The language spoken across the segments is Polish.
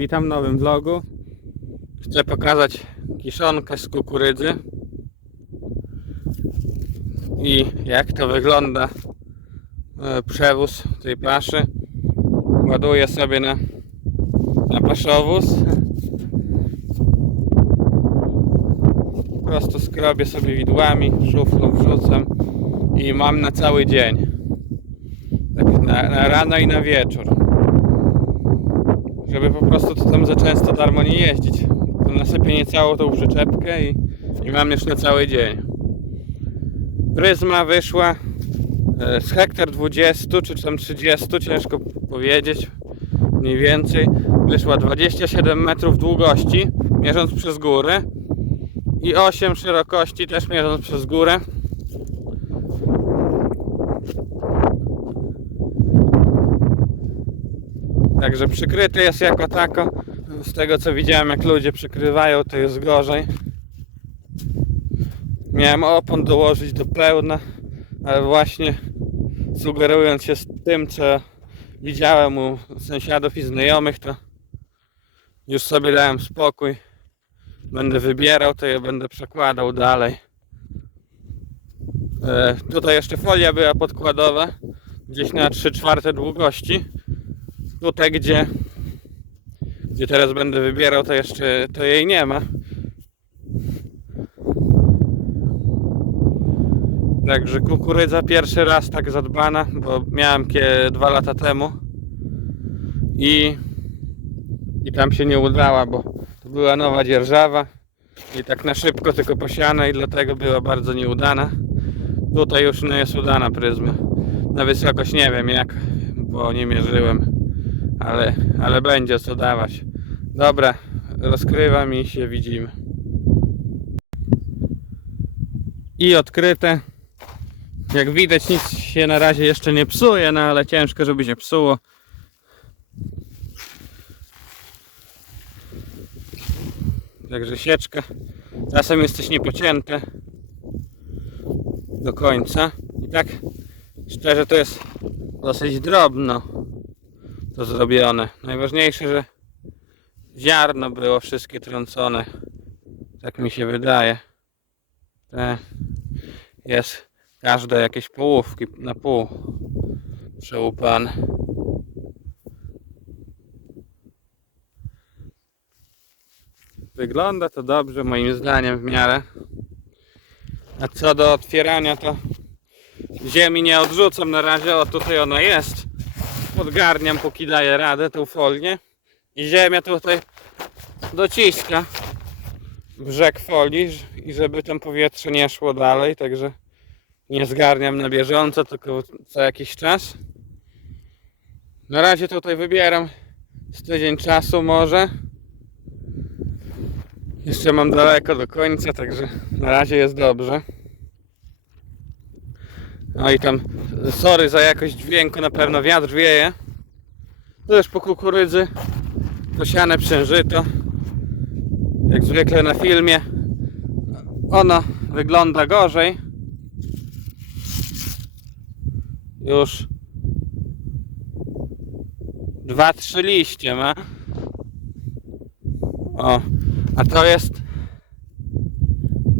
Witam w nowym vlogu. Chcę pokazać kiszonkę z kukurydzy i jak to wygląda e, przewóz tej paszy. Ładuję sobie na, na paszowóz. Po prostu skrobię sobie widłami, szuflą wrzucam i mam na cały dzień. Tak na, na rano i na wieczór. Żeby po prostu to tam za często darmo nie jeździć. To nasypię nie całą tą przyczepkę i, i mam już na cały dzień. Pryzma wyszła e, z hektar 20 czy tam 30, ciężko powiedzieć. Mniej więcej. Wyszła 27 metrów długości, mierząc przez górę. I 8 szerokości, też mierząc przez górę. Także przykryty jest jako tako. Z tego co widziałem jak ludzie przykrywają to jest gorzej. Miałem opon dołożyć do pełna, ale właśnie sugerując się z tym co widziałem u sąsiadów i znajomych to już sobie dałem spokój. Będę wybierał to je będę przekładał dalej. E, tutaj jeszcze folia była podkładowa gdzieś na 3 czwarte długości tutaj gdzie gdzie teraz będę wybierał to jeszcze to jej nie ma. Także kukurydza pierwszy raz tak zadbana bo miałem kie dwa lata temu. I i tam się nie udała bo to była nowa dzierżawa. I tak na szybko tylko posiana i dlatego była bardzo nieudana. Tutaj już nie jest udana pryzma. Na wysokość nie wiem jak bo nie mierzyłem ale, ale będzie co dawać. Dobra, rozkrywam i się widzimy. I odkryte. Jak widać nic się na razie jeszcze nie psuje, no ale ciężko żeby się psuło. Także sieczka. Czasem jest coś niepocięte do końca. I tak szczerze to jest dosyć drobno zrobione. Najważniejsze, że ziarno było wszystkie trącone. Tak mi się wydaje. Te jest każde jakieś połówki na pół przełupane. Wygląda to dobrze moim zdaniem w miarę. A co do otwierania to ziemi nie odrzucam na razie, o tutaj ona jest podgarniam póki daję radę tą folię i ziemia tutaj dociska brzeg folii i żeby tam powietrze nie szło dalej, także nie zgarniam na bieżąco, tylko co jakiś czas. Na razie tutaj wybieram z tydzień czasu może. Jeszcze mam daleko do końca, także na razie jest dobrze. No i tam, sorry za jakość dźwięku, na pewno wiatr wieje. Już po kukurydzy, posiane przężyto. Jak zwykle na filmie. Ono wygląda gorzej. Już dwa, trzy liście ma. O, a to jest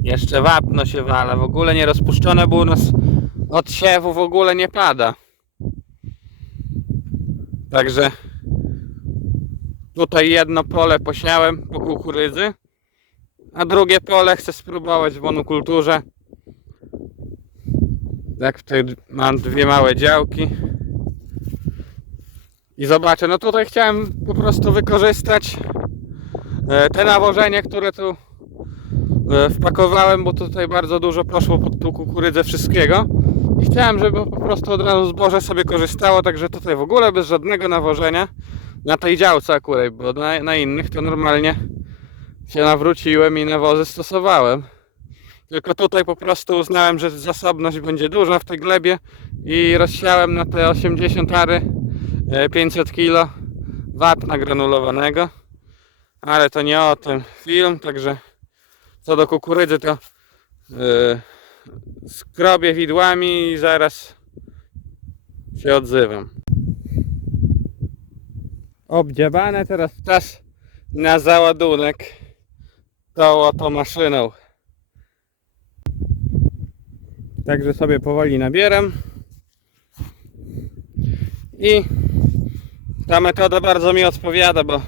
jeszcze wapno się wala. W ogóle nie rozpuszczone, bo u nas od siewu w ogóle nie pada. Także tutaj jedno pole posiałem po kukurydzy, a drugie pole chcę spróbować w monokulturze. Tak, tutaj mam dwie małe działki. I zobaczę, no tutaj chciałem po prostu wykorzystać e, te nawożenie, które tu e, wpakowałem, bo tutaj bardzo dużo poszło pod tą kukurydzę wszystkiego. I chciałem, żeby po prostu od razu zboże sobie korzystało, także tutaj w ogóle bez żadnego nawożenia na tej działce akurat, bo na, na innych to normalnie się nawróciłem i nawozy stosowałem. Tylko tutaj po prostu uznałem, że zasobność będzie duża w tej glebie i rozsiałem na te 80 ary e, 500 kg wapna granulowanego. Ale to nie o tym film, także co do kukurydzy to yy, skrobię widłami i zaraz się odzywam. Obdziabane teraz czas na załadunek tą oto maszyną. Także sobie powoli nabieram. I ta metoda bardzo mi odpowiada, bo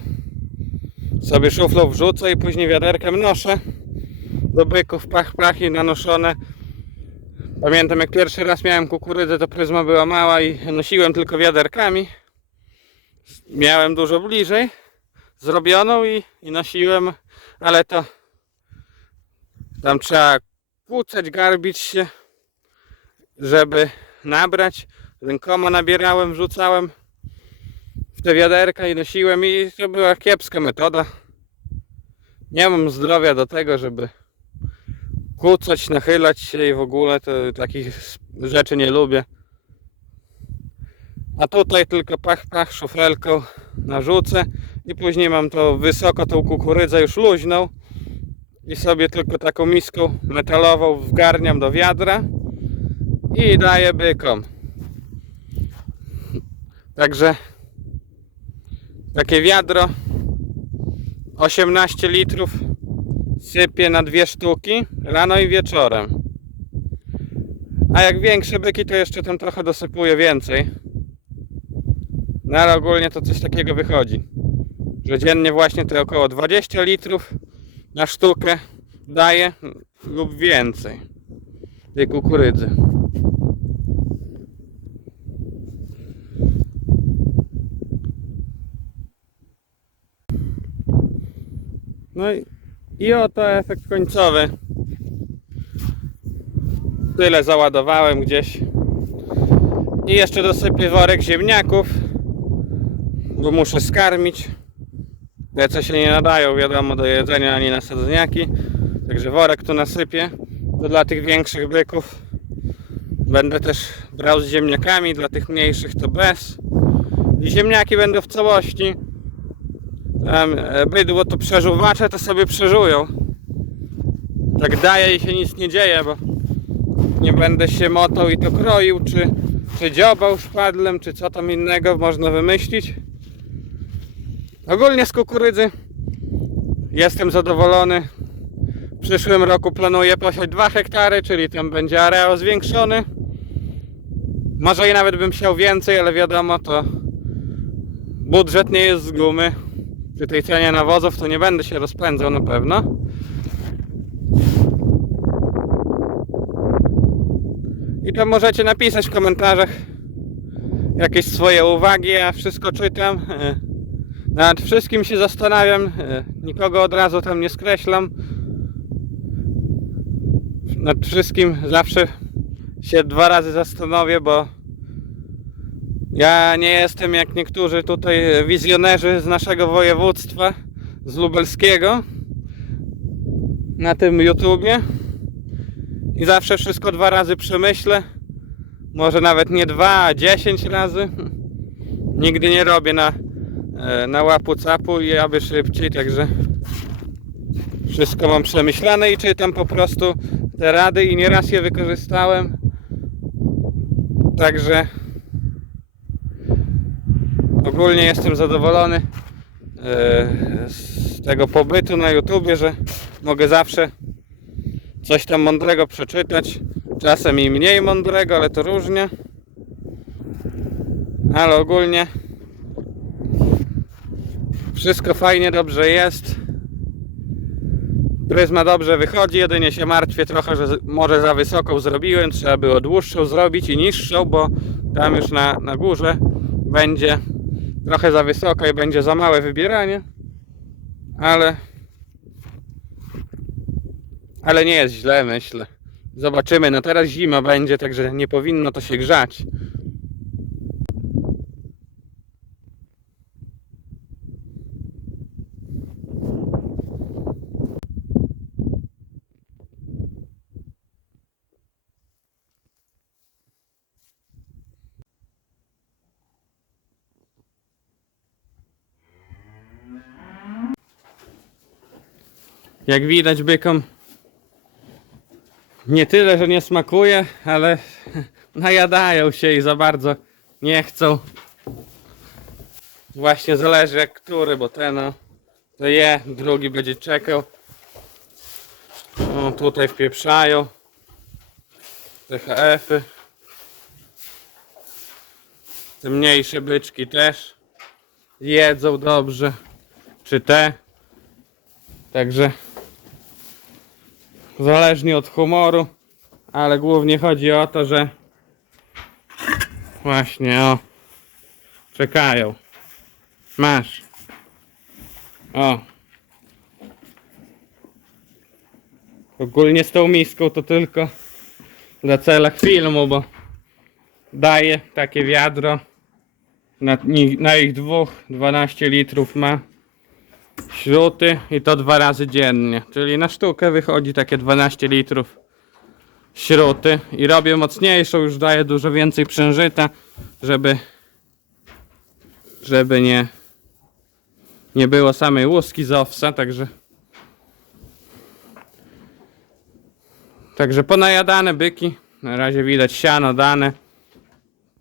sobie szuflą wrzucę i później wiaderkiem noszę do byków pach pachy nanoszone. Pamiętam jak pierwszy raz miałem kukurydzę, to pryzma była mała i nosiłem tylko wiaderkami. Miałem dużo bliżej zrobioną i, i nosiłem, ale to tam trzeba kłócać, garbić się, żeby nabrać. Rękoma nabierałem, wrzucałem w te wiaderka i nosiłem i to była kiepska metoda. Nie mam zdrowia do tego, żeby kłócać, nachylać się i w ogóle to takich rzeczy nie lubię. A tutaj tylko pach, pach, szufelką narzucę i później mam to wysoko, tą kukurydzę już luźną i sobie tylko taką miską metalową wgarniam do wiadra i daję bykom. Także takie wiadro 18 litrów sypię na dwie sztuki rano i wieczorem. A jak większe byki to jeszcze tam trochę dosypuję więcej. No ale ogólnie to coś takiego wychodzi. Że dziennie właśnie to około 20 litrów na sztukę daje lub więcej tej kukurydzy. No i, i oto efekt końcowy. Tyle załadowałem gdzieś. I jeszcze dosypię worek ziemniaków, bo muszę skarmić. Te co się nie nadają, wiadomo, do jedzenia ani na sadzeniaki. Także worek tu nasypię. To dla tych większych byków. Będę też brał z ziemniakami, dla tych mniejszych to bez. I ziemniaki będą w całości. E, bydło to przeżuwacze to sobie przeżują. Tak daje i się nic nie dzieje, bo nie będę się motał i to kroił, czy, czy dziobał szpadlem, czy co tam innego można wymyślić. Ogólnie z kukurydzy jestem zadowolony. W przyszłym roku planuję posiać 2 hektary, czyli tam będzie areał zwiększony. Może i nawet bym chciał więcej, ale wiadomo to budżet nie jest z gumy. Przy tej cenie nawozów to nie będę się rozpędzał na pewno. I to możecie napisać w komentarzach jakieś swoje uwagi, ja wszystko czytam. Nad wszystkim się zastanawiam, nikogo od razu tam nie skreślam. Nad wszystkim zawsze się dwa razy zastanowię, bo ja nie jestem jak niektórzy tutaj wizjonerzy z naszego województwa, z lubelskiego, na tym YouTubie. I zawsze wszystko dwa razy przemyślę. Może nawet nie dwa, a dziesięć razy. Nigdy nie robię na, e, na łapu capu i aby szybciej, także wszystko mam przemyślane i czytam po prostu te rady i nieraz je wykorzystałem. Także ogólnie jestem zadowolony e, z tego pobytu na YouTubie, że mogę zawsze coś tam mądrego przeczytać. Czasem i mniej mądrego, ale to różnie. Ale ogólnie wszystko fajnie, dobrze jest. Pryzma dobrze wychodzi, jedynie się martwię trochę, że może za wysoką zrobiłem. Trzeba było dłuższą zrobić i niższą, bo tam już na, na górze będzie trochę za wysoko i będzie za małe wybieranie. Ale ale nie jest źle, myślę. Zobaczymy. No teraz zima będzie, także nie powinno to się grzać. Jak widać bykom nie tyle, że nie smakuje, ale najadają się i za bardzo nie chcą. Właśnie zależy jak który, bo ten no, to je, drugi będzie czekał. O, tutaj wpieprzają. THF-y. Te mniejsze byczki też jedzą dobrze. Czy te. Także zależnie od humoru, ale głównie chodzi o to, że właśnie o czekają. Masz. O. Ogólnie z tą miską to tylko dla celach filmu, bo daję takie wiadro na, na ich dwóch 12 litrów ma śruty i to dwa razy dziennie, czyli na sztukę wychodzi takie 12 litrów śruty i robię mocniejszą, już daję dużo więcej przężyta, żeby żeby nie nie było samej łuski z owsa, także także ponajadane byki, na razie widać siano dane,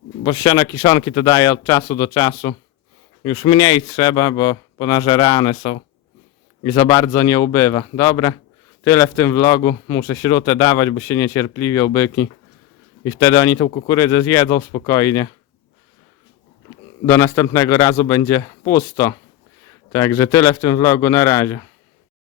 bo siano kiszonki to daje od czasu do czasu, już mniej trzeba, bo ponażerane są i za bardzo nie ubywa. Dobra, tyle w tym vlogu, muszę śrutę dawać, bo się niecierpliwią byki i wtedy oni tą kukurydzę zjedzą spokojnie. Do następnego razu będzie pusto. Także tyle w tym vlogu na razie.